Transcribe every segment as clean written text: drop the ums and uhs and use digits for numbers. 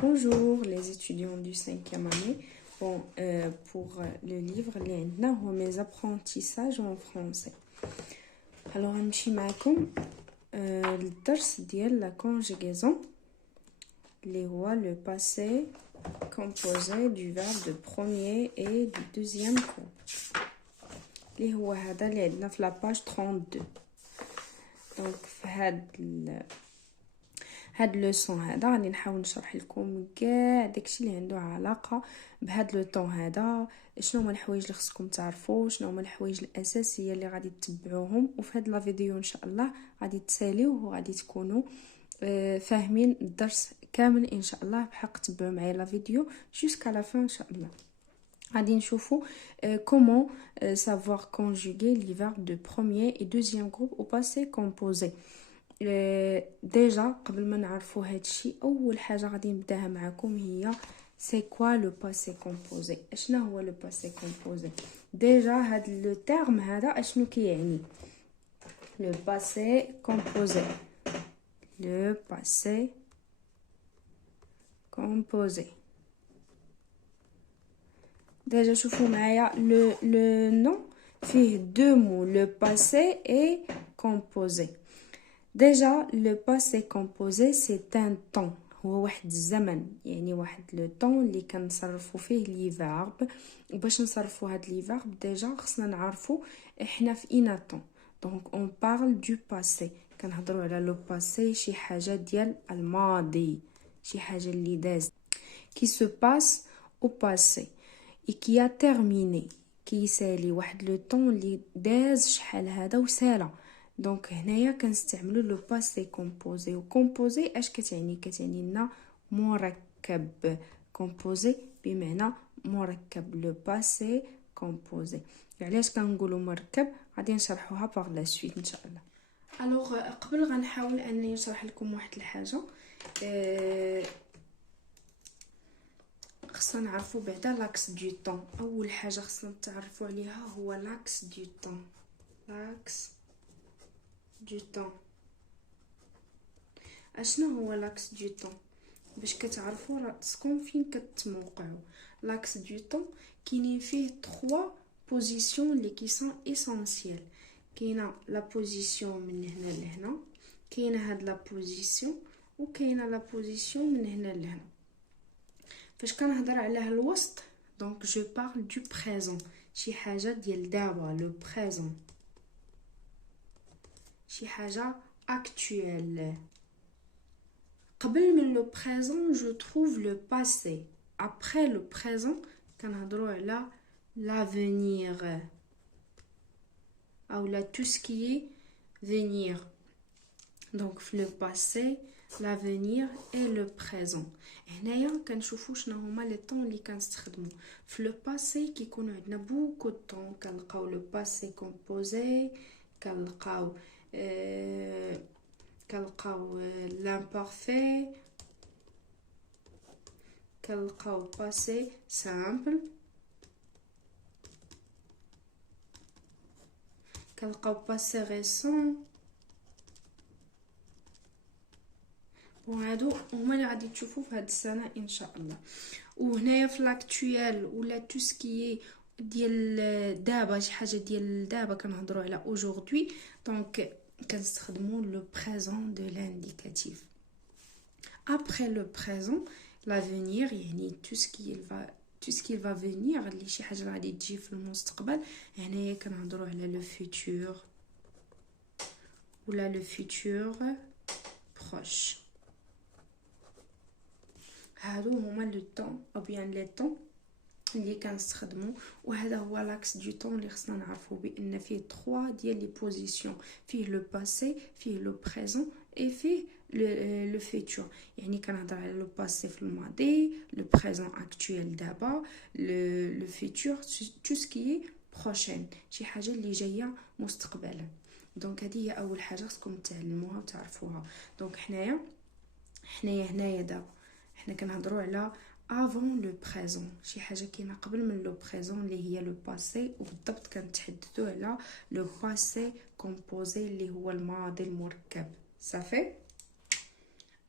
Bonjour les étudiants du 5e année. Bon, pour le livre, mes apprentissages en français. Alors, نمشي معكم الدرس ديال la conjugaison اللي هو le passé composé du verbe de premier et du deuxième groupe. اللي هو هذا اللي عندنا في la page 32. Donc في هاد لوسون هذا غادي نحاول نشرح لكم كاع داكشي اللي عنده علاقه بهاد لو طون هذا. شنو هما الحوايج اللي خصكم تعرفوا، شنو هما الحوايج الاساسيه اللي غادي تتبعوهم، وفي هاد لا فيديو ان شاء الله غادي تساليوه وغادي تكونوا فاهمين الدرس كامل ان شاء الله. بحق تبعوا معايا لا فيديو جوسكا لا فان ان شاء الله. غادي نشوفوا comment savoir conjuguer les verbes de premier et deuxième groupe au passé composé. ديجا قبل ما نعرفوا هادشي اول حاجه غادي نبداها معكم هي سي كوا لو باسي كومبوزي. اشنا هو لو باسي كومبوزي؟ ديجا هاد لو تيرم هذا اشنو كيعني؟ لو باسي كومبوزي، لو باسي كومبوزي. ديجا شوفوا معايا لو نو فيه دو مو، لو باسي اي كومبوزي. Déjà, le passé composé, c'est un temps. هو واحد الزمن، يعني واحد لو طون اللي كنصرفوا فيه لي فيرب. وباش نصرفوا هاد لي فيرب ديجا خصنا نعرفوا احنا في اين طون. دونك اون بارل دو باسي، كنهضروا على لو باسي، شي حاجه ديال الماضي، شي حاجه اللي داز qui se passe au passé et qui a terminé، كيسالي واحد لو طون اللي داز شحال هذا وسالا. دونك هنايا كنستعملوا لو باسي كومبوزي. وكومبوزي اش كتعني لنا؟ مركب. كومبوزي بمعنى مركب، لو باسي كومبوزي. علاش كنقولوا مركب غادي نشرحوها باغ لا سويت ان شاء الله. الوغ قبل غنحاول انني نشرح لكم واحد الحاجه. خصنا نعرفوا بعدا لاكس دو طون. اول حاجه خصنا نتعرفوا عليها هو لاكس دو طون. لاكس دو طون. اشنو هو لاكس دو طون؟ باش كتعرفوا راسكم فين كتموقعوا. لاكس دو طون كاينين فيه 3 بوزيسيون اللي كيسون اسونسيال. كاينه لا بوزيسيون من هنا لهنا، كاينه هاد لا بوزيسيون، وكاينه لا بوزيسيون من هنا لهنا. فاش كنهضر على الوسط دونك جو بارل دو بريزون، شي حاجه ديال دابا، لو بريزون، شي حاجه actuelle. قبل من le présent je trouve le passé. Après le présent كنهضروا على l'avenir ou là tout ce qui est venir. Donc le passé, l'avenir et le présent. هنايا كنشوفوا شنو هما لي طون اللي كنستخدموا في le passé. كيكونوا عندنا beaucoup de temps. كنلقاو le passé composé، كنلقاو l'imparfait، كنلقاو passé simple، كنلقاو passé récent. وهادو هما اللي غادي تشوفوا في هاد السنه ان شاء الله. وهنايا في لاكتويال ولا تو سكي ديال دابا، شي حاجه ديال دابا كنهضروا على aujourd'hui. دونك كنستخدموا le présent de l'indicatif. Après le présent, l'avenir يعني tout ce qui va venir، اللي شي حاجه غادي تجي في المستقبل. هنايا كنهضروا على le futur ولا le futur proche. هادو هما لو طون او بيان لي طون اللي كنستخدموا. وهذا هو لاكس دو طون اللي خصنا نعرفوا بان فيه 3 ديال لي بوزيسيون. فيه لو باسي، فيه لو بريزون اي فيه لو فيتور. يعني كنهضر على لو باسي في الماضي، لو بريزون اكطويل دابا، لو فيتور تو سكي بروشين، شي حاجه اللي جايه مستقبلا. دونك هذه هي اول حاجه خصكم تعلموها وتعرفوها. دونك هنايا دابا حنا كنهضروا على avant le présent، شي حاجه كاينه قبل من لو بريزون اللي هي لو باسي. وبالضبط كنتحدثوا على لو باسي كومبوزي اللي هو الماضي المركب. صافي.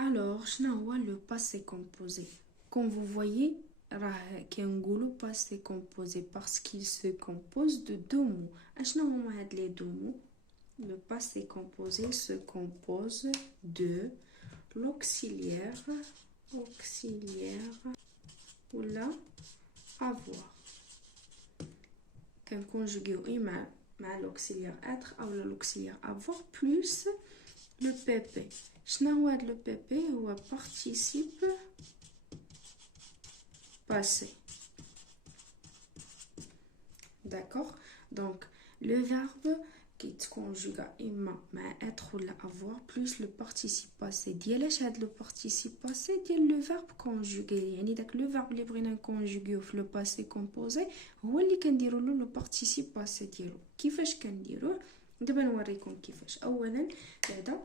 Alors, شنو هو le passé composé? Comme vous voyez, راه كنقولوا passé composé parce qu'il se compose de deux mots. شنو هما هاد les deux mots? Le passé composé se compose de l'auxiliaire ou la avoir. Qu'un conjugué مع l'auxiliaire être ou l'auxiliaire avoir plus le PP. شنو هو هاد le PP? هو participe passé. D'accord? Donc, le verbe qui se conjugue مع être ou avoir plus le participe passé. ديالاش هاد le participe passé ديال le verbe conjugué. يعني داك le verbe اللي بغينا نكونجوغيو في le passé composé هو اللي كنديروا له le participe passé ديالو. كيفاش كنديروه؟ دابا نوريكم كيفاش. اولا بعدا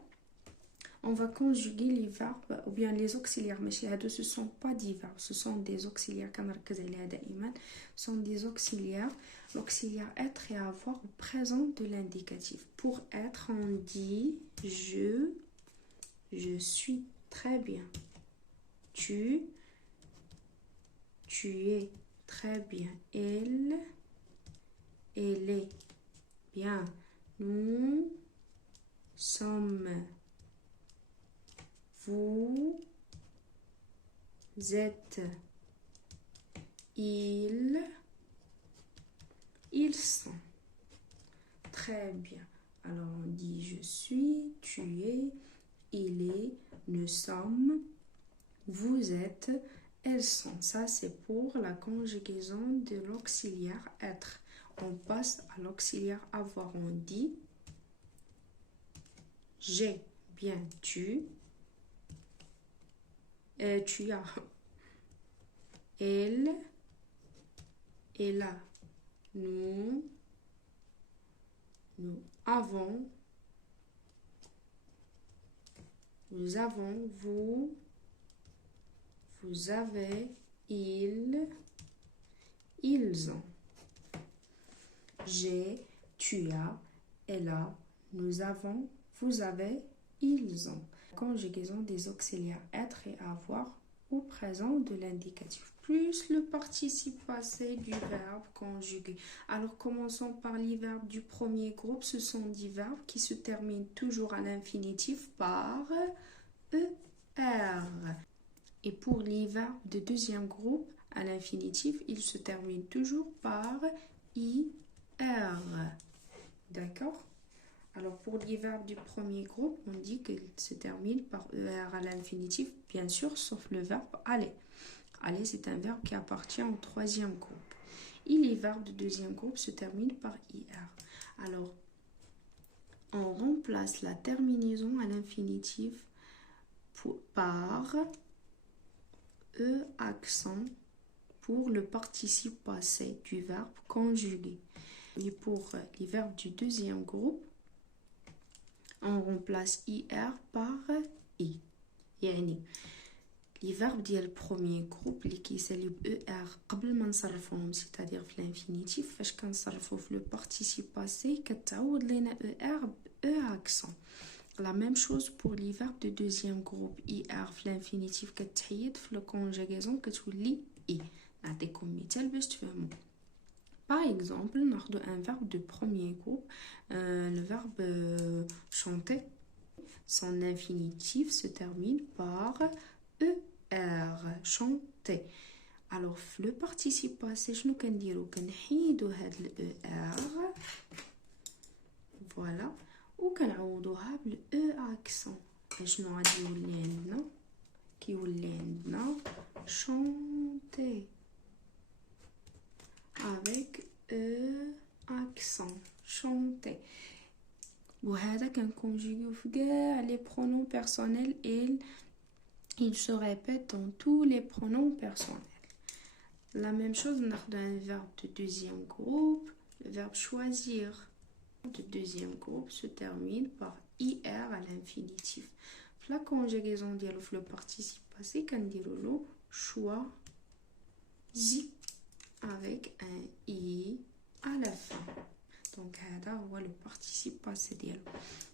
on va conjuguer les verbes ou bien les auxiliaires. Mais ce ne sont pas des verbes, ce sont des auxiliaires. Ce sont des auxiliaires. L'auxiliaire être et avoir au présent de l'indicatif. Pour être, on dit je suis très bien. Tu es très bien. Elle est bien. Nous sommes. Vous êtes. Ils sont. Très bien. Alors on dit je suis, tu es, il est, nous sommes, vous êtes, elles sont. Ça c'est pour la conjugaison de l'auxiliaire être. On passe à l'auxiliaire avoir. On dit j'ai bien tu as. Elle est là. Nous avons. Nous avons. Vous avez. Ils ont. J'ai, tu as, elle a, nous avons, vous avez, ils ont. Conjugaison des auxiliaires être et avoir au présent de l'indicatif plus le participe passé du verbe conjugué. Alors commençons par les verbes du premier groupe. Ce sont des verbes qui se terminent toujours à l'infinitif par ER. Et pour les verbes de deuxième groupe à l'infinitif, ils se terminent toujours par IR. D'accord? Alors, pour les verbes du premier groupe, on dit qu'ils se terminent par ER à l'infinitif, bien sûr, sauf le verbe aller. Aller, c'est un verbe qui appartient au troisième groupe. Et les verbes du deuxième groupe se terminent par IR. Alors, on remplace la terminaison à l'infinitif par E accent pour le participe passé du verbe conjugué. Et pour les verbes du deuxième groupe, on remplace IR par I. يعني les verbes ديال premier groupe اللي كيساليو ER قبل ما نصرفوهم c'est-à-dire في l'infinitif فاش كنصرفو في le participe passé كتعوض لينا ER ب E accent. La même chose pour les verbes de deuxième groupe IR في l'infinitif كتحيد في le conjugaison كتولي I. نعطيكم مثال باش تفهموا. Par exemple, nous avons un verbe de premier groupe, le verbe chanter. Son infinitif se termine par ER, chanter. Alors, le participe passé, je nous dire que le ER. Voilà. Ou qu'on a le E accent. Je nous dire chanter. Avec accent, chanter. وهذا كنكونجوغيو في كاع les pronoms personnels et il se répète dans tous les pronoms personnels. La même chose, on a un verbe de deuxième groupe, le verbe choisir de deuxième groupe se termine par IR à l'infinitif. La conjugaison ديالو في le participe passé كنديروا له choisi avec un I à la fin. Donc هذا هو le participe passé ديالو.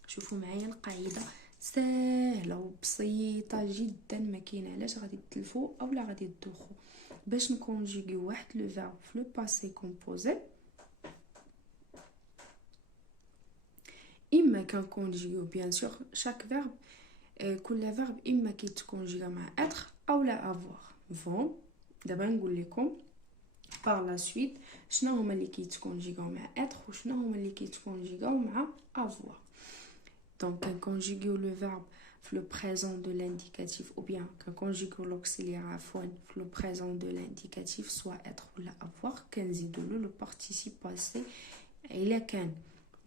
شوفوا معايا القاعدة سهله وبسيطه جدا، ما كاين علاش غادي تلفوا اولا غادي تدوخوا. باش نكونجيغيو واحد لو فيرب في لو باسي كومبوزي، اما كنكونجيغيو بيان سور شاك فيرب، كل فيرب اما كيتكونجيغا مع اتر اولا افوار. فون دابا نقول لكم par la suite شنو هما اللي كيتكونجيغاو مع être وشنو هما اللي كيتكونجيغاو مع avoir. Donc كنكونجيغيو لو فيرب في لو بريزون دو لانديكاتيف ou bien كنكونجيغيو لوكسيليير عفوا في لو بريزون دو لانديكاتيف سوا être ولا avoir. كنزيدو له لو بارتيسيب باسي الا كان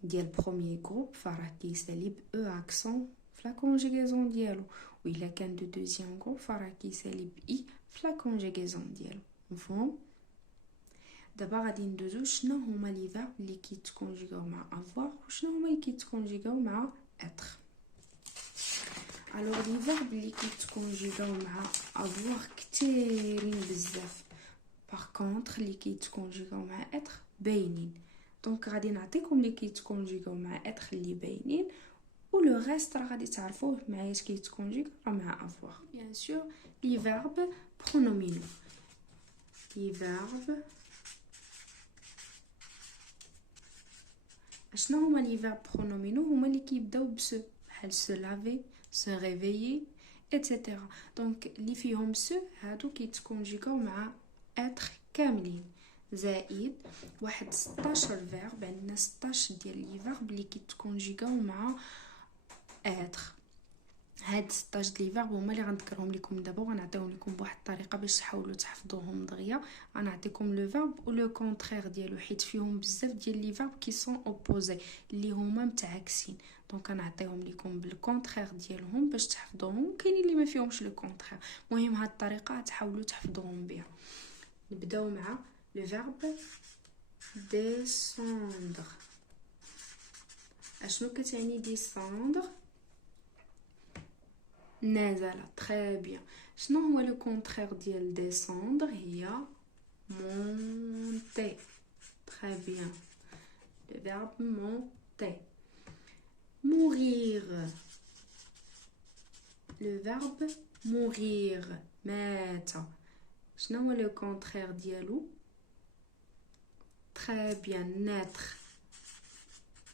ديال بروميير جروب فراه كيسالي ب او اكسون في لا كونجيغيزون ديالو، وإلا كان دو دوزيام جروب فراه كيسالي ب اي في لا كونجيغيزون ديالو. مفهوم؟ دابا غادي ندوزو شنو هما لي فيرب اللي كيتكونجيغاو مع avoir وشنو هما اللي كيتكونجيغاو مع être. الوغ لي فيرب اللي كيتكونجيغاو مع avoir كثيرين بزاف، باغ كونطخ اللي كيتكونجيغاو مع être باينين. دونك غادي نعطيكم اللي كيتكونجيغاو مع être اللي باينين، و لو ريست راه غادي تعرفوه مع اش كيتكونجيغاو مع avoir. بيان سور لي فيرب برونومينو، لي فيرب شنو هما لي فيرب برونومينو؟ هما اللي كيبداو بسو، بحال سو لافي، سو ريفيي ايتترا. دونك اللي فيهم سو هادو كيتكونجيغاو مع اتر كاملين، زائد واحد 16 فيرب. عندنا 16 ديال لي فيرب اللي كيتكونجيغاو مع اتر. هاد 16 لي فيرب هما اللي غنذكرهم لكم دابا، وغنعطيهم لكم بواحد الطريقه باش تحاولوا تحفظوهم دغيا. غنعطيكم لو فيرب و لو كونترير ديالو، حيت فيهم بزاف ديال لي فيرب كي سون اوبوزي اللي هما متعاكسين. دونك غنعطيهم لكم بالكونترير ديالهم باش تحفظوهم. كاينين اللي ما فيهمش لو كونترير. المهم هاد الطريقه تحاولوا تحفظوهم بها. نبداو مع لو فيرب ديسوندر. اشنو كتعني ديسوندر؟ نازله. تري بيان. شنو هو لو كونترير ديال ديسوندر؟ هي مونتي. تري بيان. لو فيرب مونتي. mourir. لو فيرب mourir مات. شنو هو لو كونترير ديالو؟ تري بيان. naître.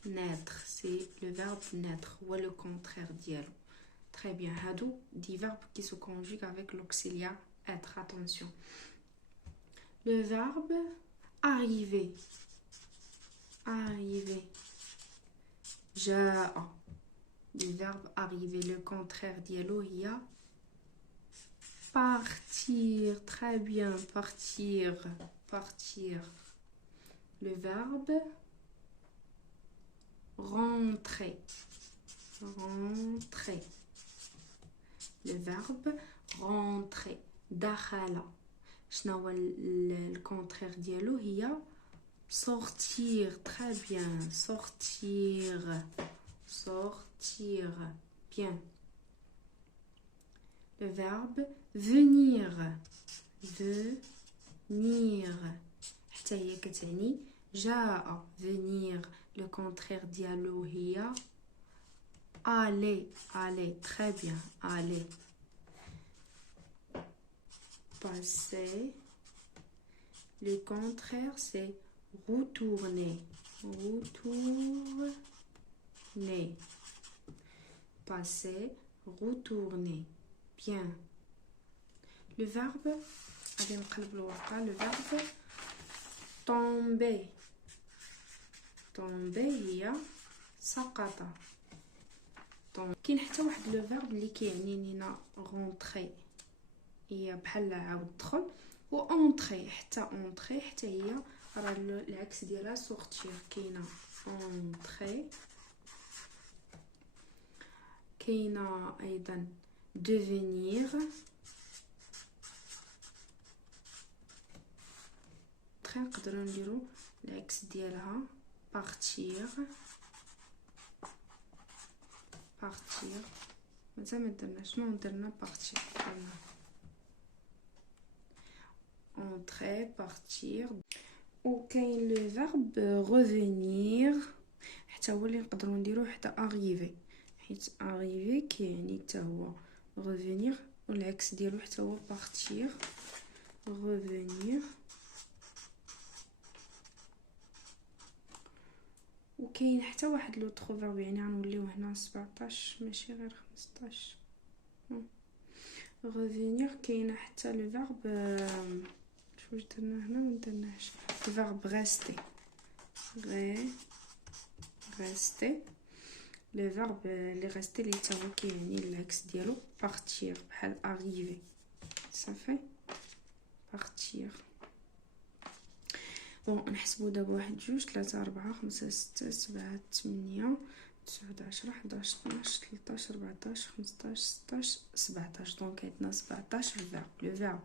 naître c'est le verbe naître هو لو كونترير ديالو. Très bien. Hadou, des verbes qui se conjuguent avec l'auxiliaire être. Attention. Le verbe arriver. Arriver. Jaa. Le verbe arriver. Le contraire dialo hiya. Partir. Très bien. Partir. Partir. Le verbe rentrer. Rentrer. Le verbe rentrer. dakhala. شنو هو الكونترير ديالو؟ هي sortir. très bien. sortir. sortir. bien. Le verbe venir. venir. حتى هي كتعني جاء. venir. le contraire ديالو هي aller. aller. très bien. aller. passer. Le contraire c'est retourner. retourner. passer. retourner. bien. le verbe غادي نقلب الورقه. le verbe tomber. tomber هي سقط. كاين حتى واحد لو فيرب اللي كيعني لينا رونطري، هي بحال عاود دخل. و اونطري. حتى اونطري حتى هي راه العكس ديالها سورتير. كاينه اونطري، كاينه ايضا devenir. نقدروا نديرو العكس ديالها partir. partir. مازال ما درناش. شنو درنا؟ partir. entrer. partir. وكاين لو فيرب revenir، حتى هو اللي نقدروا نديروه حتى arriver، حيت arriver كيعني حتى هو revenir والعكس ديالو حتى هو partir revenir. وكاين حتى واحد لوطخ فيرب يعني غنوليو هنا 17 ماشي غير 15. revenir كاينه حتى لو فيرب واش درنا هنا ما درناهش الفيرب rester rester لو فيرب لي ريستي لي تا هو كيعني العكس ديالو partir بحال arriver صافي partir. بون نحسبو دابا 1 2 3 4 5 6 7 8 9 10 11 12 13 14 15 16 17. دونك عندنا 17 فيرب. لو فيرب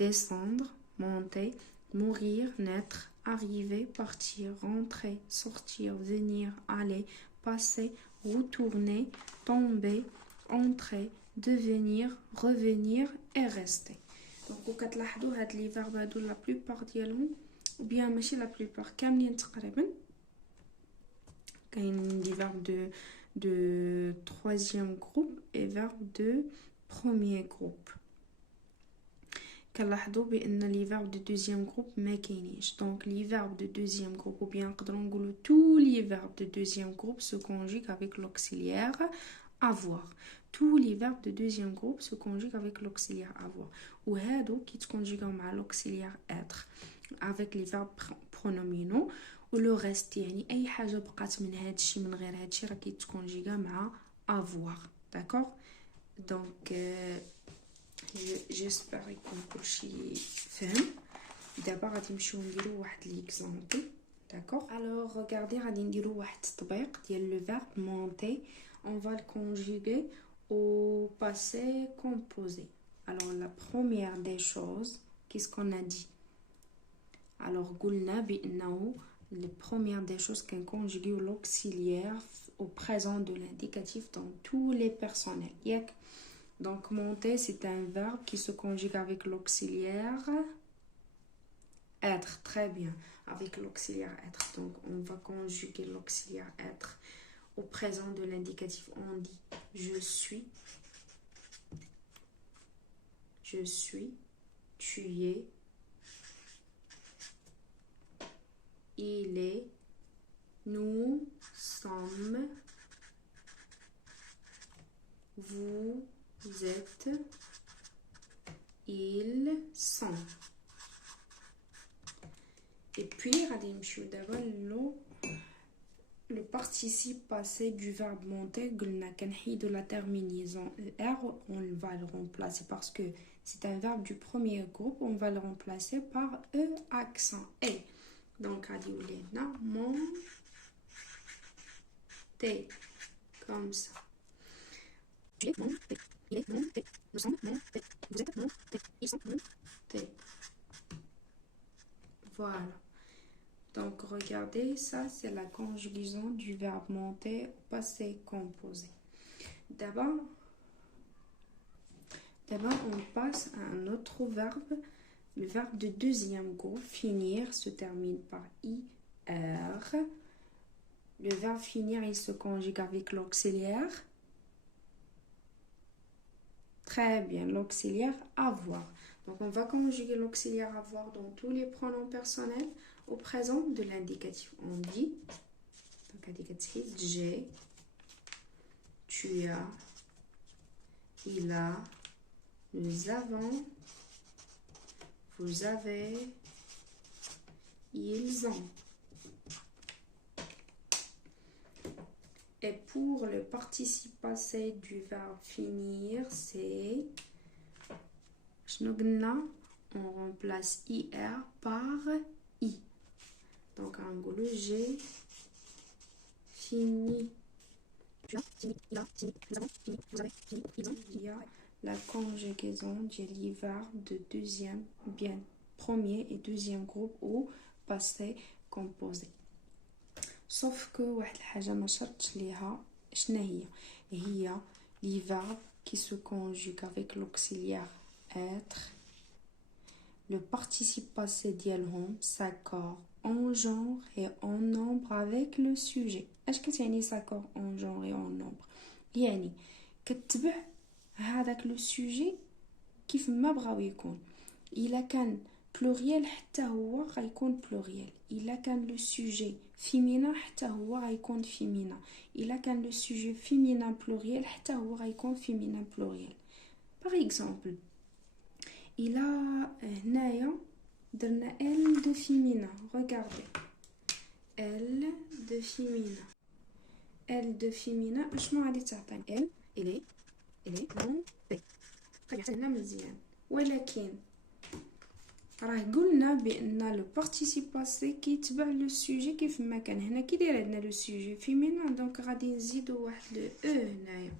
descendre monter mourir naître arriver partir rentrer sortir venir aller passer retourner tomber entrer devenir revenir et rester. دونك وكتلاحظوا هاد لي فيرب هادو لا بلوبار ديالهم بيان ماشي لا بلوبار كاملين تقريبا كاين دي فيرب de troisième groupe et verbe de premier groupe. كنلاحظوا بان لي فيرب دو دوزيام جروب ما كاينينش. دونك لي فيرب دو دوزيام جروب ou bien نقدروا نقولوا tous les verbes de deuxième groupe se conjuguent avec l'auxiliaire avoir. tous les verbes de deuxième groupe se conjuguent avec l'auxiliaire avoir. وهادو كيتكونجوغاو مع l'auxiliaire être avec les verbes pronominaux. ولو ريست يعني اي حاجه بقات من هادشي من غير هادشي راه كيتكونجوغا مع avoir. داكوغ دونك جيسبر يكون كلشي فهم. دابا غادي نمشيو نديرو واحد ليكزامبل. داكوغ الوغ ريغاردي غادي نديرو واحد التطبيق ديال لو فيرب مونتي. on va le conjuguer au passé composé. alors la première des choses qu'est-ce qu'on a dit. alors قلنا بانه la première des choses qu'on conjugue l'auxiliaire au présent de l'indicatif dans tous les personnels. Yak. Donc monter c'est un verbe qui se conjugue avec l'auxiliaire être. Très bien. Avec l'auxiliaire être. Donc on va conjuguer l'auxiliaire être au présent de l'indicatif. On dit je suis, tu es, il est, nous sommes, vous êtes, ils sont. Et puis غادي نمشيو دابا le participe passé du verbe monter. قلنا كنحيدو la terminaison r, on va le remplacer parce que c'est un verbe du premier groupe, on va le remplacer par e accent e. donc غادي يولي لنا monter comme ça. Tu es monté, il est monté, nous sommes montés, vous êtes montés, ils sont montés. Voilà. Donc regardez, ça c'est la conjugaison du verbe monter au passé composé. D'abord on passe à un autre verbe. Le verbe de deuxième groupe, finir, se termine par ir. Le verbe finir, il se conjugue avec l'auxiliaire. Très bien, l'auxiliaire avoir. Donc on va conjuguer l'auxiliaire avoir dans tous les pronoms personnels au présent de l'indicatif. On dit, donc indicatif, j'ai, tu as, il a, nous avons, vous avez, ils ont. Et pour le participe passé du verbe finir, c'est on remplace ir par i. Donc en gros, j'ai fini. Tu as fini, il a fini, nous avons fini, vous avez fini, ils ont. Il y a la conjugaison du verbe de deuxième, bien premier et deuxième groupe au passé composé. sauf que واحد الحاجة ما شرطش ليها شنا هي les verbes qui se conjuguent avec l'auxiliaire être. le participe passé ديالهم s'accorde en genre et en nombre avec le sujet. اش كتعني s'accorde en genre et en nombre. يعني كتبع هذاك لو سوجي كيف ما بغاو يكون. الا كان بلوريال حتى هو غيكون بلوريال، الا كان لو سوجي فيمينا حتى هو غيكون فيمينا، الا كان لو سوجي فيمينا بلوريال حتى هو غيكون فيمينا بلوريال. باغ اكزومبل الى هنايا درنا ال دو فيمينا، ريغاردي ال دو فيمينا، ال دو فيمينا شنو غادي تعطينا؟ ال الي مون بي. طيب هنا مزيان، ولكن راه قلنا بان لو بارتيسيب باسي كيتبع لو سوجي كيف ما كان. هنا كي داير عندنا لو سوجي فيمينا دونك غادي نزيدو واحد لو او هنايا،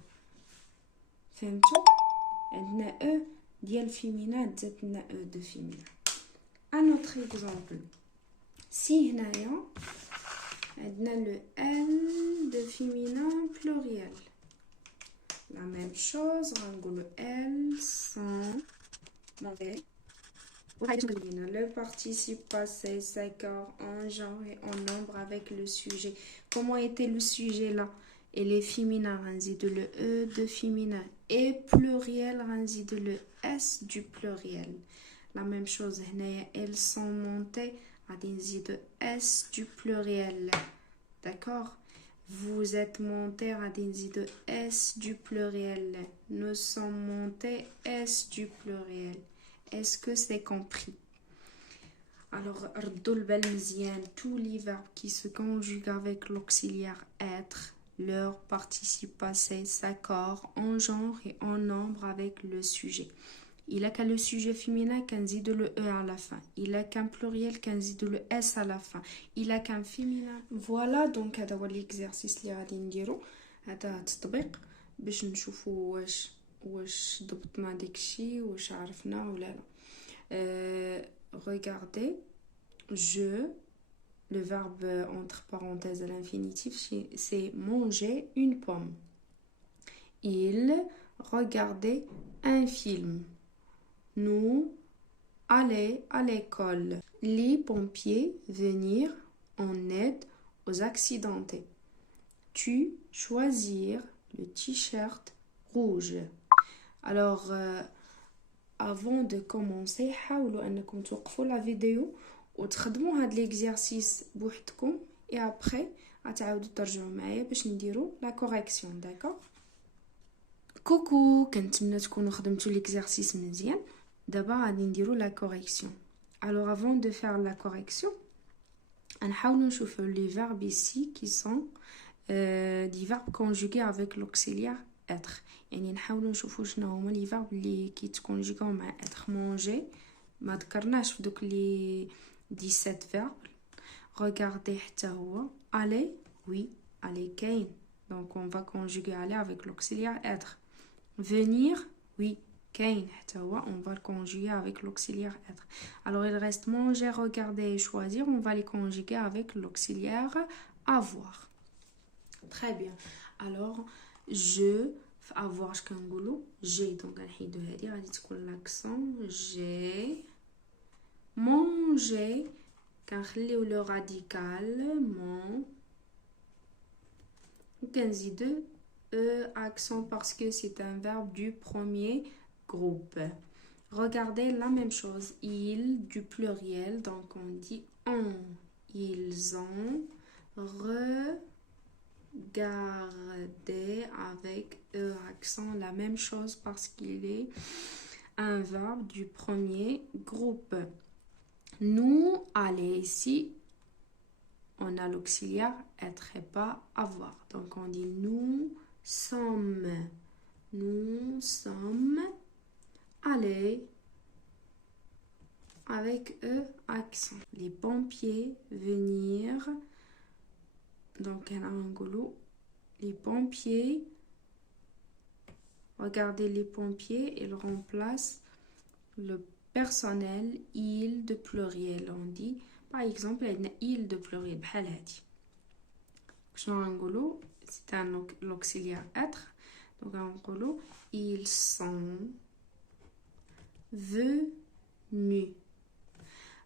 فهمتوا؟ عندنا او ديال فيمينا دات لنا او دو فيمينا. ان اوتر اكزامبل، سي هنايا عندنا لو ال دو فيمينا بلوريال، la même chose غنقولو elles sont mauvais. Le participe passé s'accorde en genre et en nombre avec le sujet. Comment était le sujet là? Et les féminins de le E de féminin et pluriel de le S du pluriel. La même chose, elles sont montées à de S du pluriel. D'accord? Vous êtes montés à de S du pluriel. Nous sommes montés S du pluriel. Est-ce que c'est compris? Alors, tous les verbes qui se conjuguent avec l'auxiliaire être, leur participe passé s'accorde en genre et en nombre avec le sujet. Il a qu'un le sujet féminin qu'un zid le E à la fin. Il a qu'un pluriel qu'un zid le S à la fin. Il a qu'un féminin. Voilà donc هذا هو l'exercice اللي غادي نديرو. هذا تطبيق باش نشوفوا واش ضبطنا داكشي واش عرفنا ولا لا. Regardez, je, le verbe entre parenthèses à l'infinitif, c'est manger une pomme. Il regardait un film. Nous aller à l'école. Les pompiers venir en aide aux accidentés. Tu choisir le t-shirt rouge. Alors, avant de commencer, حاولوا انكم توقفوا la vidéo وتخدموا هاد l'exercice بوحدكم et après غتعاودوا ترجعوا معايا باش نديروا la correction. d'accord? كوكو، كنتمنى تكونوا خدمتوا l'exercice مزيان. دابا غادي نديروا la correction. Alors avant de faire la correction, غنحاولوا نشوفوا les verbes ici qui sont des verbes conjugués avec l'auxiliaire être. يعني نحاولوا نشوفوا شنو هما لي فيرب اللي كيتكونجيغاو مع être. manger ما ذكرناش في دوك لي 17 فيرب. regarder حتى هو. aller oui aller كاين donc on va conjuguer aller avec l'auxiliaire être. venir oui كاين حتى هو on va le conjuguer avec l'auxiliaire être. alors il reste manger, regarder et choisir, on va les conjuguer avec l'auxiliaire avoir. très bien. alors je avoir je كنقولوا j'ai donc غنحيدو هادي غادي تكون l'accent. j'ai mangé كنخليو لو راديكال mon وكنزيدو accent parce que c'est un verbe du premier groupe. regardez la même chose, il du pluriel donc on dit on, ils ont regardé avec accent, la même chose parce qu'il est un verbe du premier groupe. nous aller ici on a l'auxiliaire être et pas avoir donc on dit nous sommes allés avec accent. les pompiers venir donc les pompiers. regardez les pompiers, ils remplacent le personnel il de pluriel. on dit par exemple il de pluriel بحال هادي شنو غنقولوا c'est un l'auxiliaire être donc غنقولوا ils sont venus.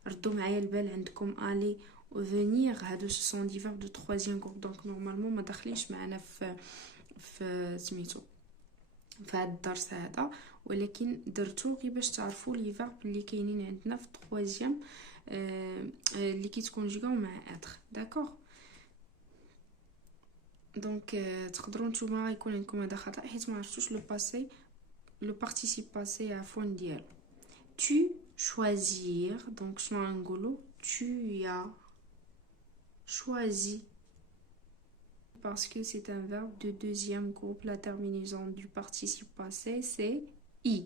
ردوا معايا البال عندكم aller venir هادو ce sont des verbes de troisième groupe donc normalement ما داخلينش معنا في في سميتو في هذا الدرس هذا، ولكن درتو غير باش تعرفوا لي فيرب اللي كاينين عندنا في الترويزيام اللي كيتكونجيغاو مع اتر. داكوغ. دونك تقدروا نتوما يكون عندكم هذا خطا حيت ما عرفتوش لو باسي لو بارتيسيب باسي عفوا ديالو. tu choisir donc شنو غنقولوا tu as choisi parce que c'est un verbe de deuxième groupe. La terminaison du participe passé c'est i.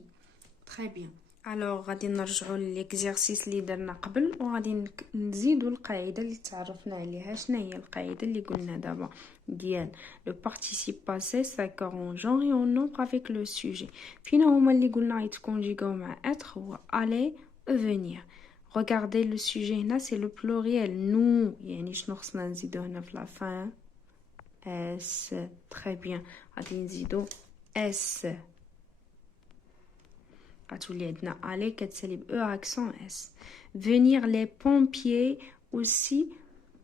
Très bien. Alors غادي نرجعوا للإكزرسيس اللي درنا قبل وغادي نزيدوا القاعده اللي تعرفنا عليها. شنو هي القاعده اللي قلنا دابا ديال لو participe passé s'accorde en genre et en nombre avec le sujet. فينا هما اللي قلنا يتكونجيغاو مع être هو aller ou venir. Regardez le sujet هنا c'est le pluriel nous، يعني شنو خصنا نزيدو هنا في لا fin s. très bien. غادي نزيدو s غتولي عندنا aller كتسالي ب e accent s. venir les pompiers aussi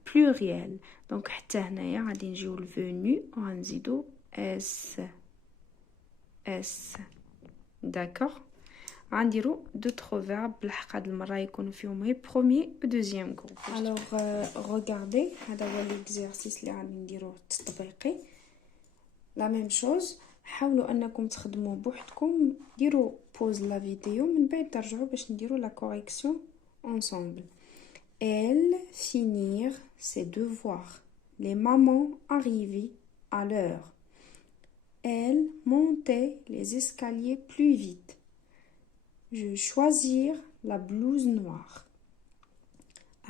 pluriel. donc حتى هنايا غادي نجيو الفوني وغنزيدو s s. داكوغ. غنديرو دوطخ فيرب بالحق هاد المره يكونوا فيهم غير بروميي و دوزيام غروب. الوغ ريغاردي هذا هو ليكزرسيس اللي غادي نديروه التطبيقي. لا ميم شوز حاولوا انكم تخدموا بوحدكم، ديروا بوز لا فيديو من بعد ترجعوا باش نديروا لا كوريكسيون ensemble. Elle finir ses devoirs. Les mamans arrivaient à l'heure. Elle montait les escaliers plus vite. Je choisir la blouse noire.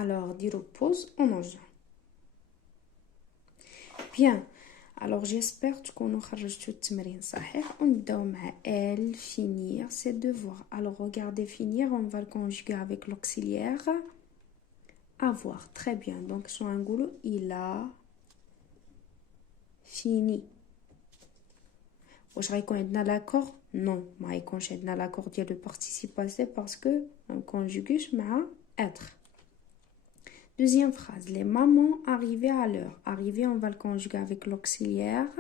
Alors dirou pause en mangeant. Bien. Alors j'espère تكونوا خرجتوا التمرين صحيح ونبداو مع elle finir ses devoirs. Alors regardez finir, on va le conjuguer avec l'auxiliaire avoir. Très bien. donc شنو غنقولوا il a fini. واش غيكون عندنا لاكور؟ نو ما غيكونش عندنا لاكور ديال لو participe passé parce que on conjugue مع être. Deuxième phrase, les mamans arrivaient à l'heure. Arriver, on va le conjuguer avec l'auxiliaire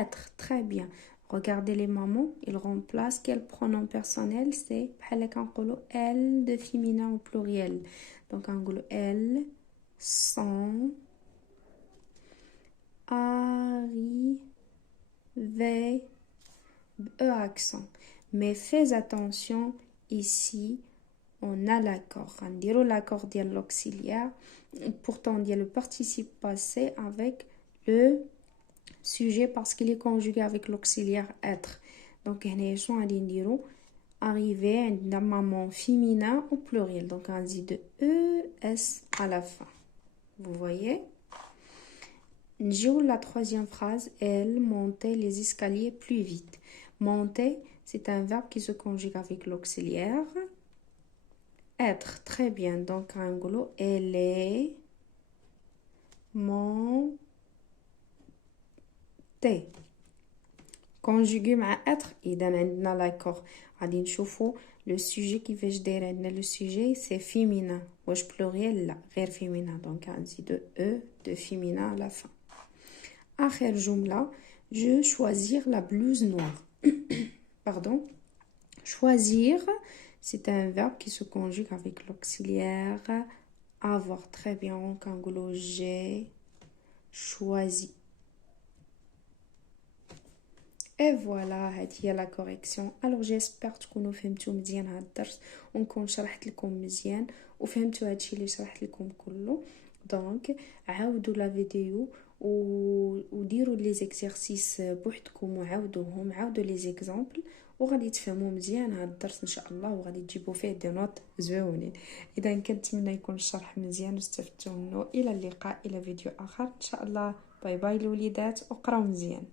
être. Très bien. Regardez les mamans, ils remplacent quel pronom personnel? C'est elles de féminin au pluriel. Donc, en gros, elles sont arrivées, e accent. Mais fais attention ici. On a l'accord. On dirait l'accord de l'auxiliaire. Pourtant, il y a le participe passé avec le sujet parce qu'il est conjugué avec l'auxiliaire être. Donc, on va dire arriver à une maman féminin au pluriel. Donc, on dit de ES à la fin. Vous voyez? La troisième phrase, elle montait les escaliers plus vite. Monter, c'est un verbe qui se conjugue avec l'auxiliaire être. Très bien. donc angolo elle est montée conjugué مع être. اذا عندنا l'accord غادي نشوفوا le sujet كيفاش داير. عندنا le sujet c'est féminin. واش pluriel؟ لا غير féminin. donc غنزيدو e de féminin à la fin. اخر جمله je choisir la blouse noire. pardon. choisir c'est un verbe qui se conjugue avec l'auxiliaire avoir. Très bien. donc angolo j'ai choisi. Et voilà, هذه هي la correction. alors j'espère تكونوا فهمتوا مزيان هذا الدرس ونكون شرحت لكم مزيان وفهمتوا هادشي اللي شرحت لكم كله. دونك عاودوا لا فيديو وديروا لي زيكزارسيس بوحدكم وعاودوهم، عاودوا لي زيكزامبل وغادي تفهموا مزيان هذا الدرس ان شاء الله وغادي تجيبوا فيه دي نوت زوينين. اذا كنتمنى يكون الشرح مزيان واستفدتوا منه. الى اللقاء الى فيديو اخر ان شاء الله. باي باي الوليدات وقراو مزيان.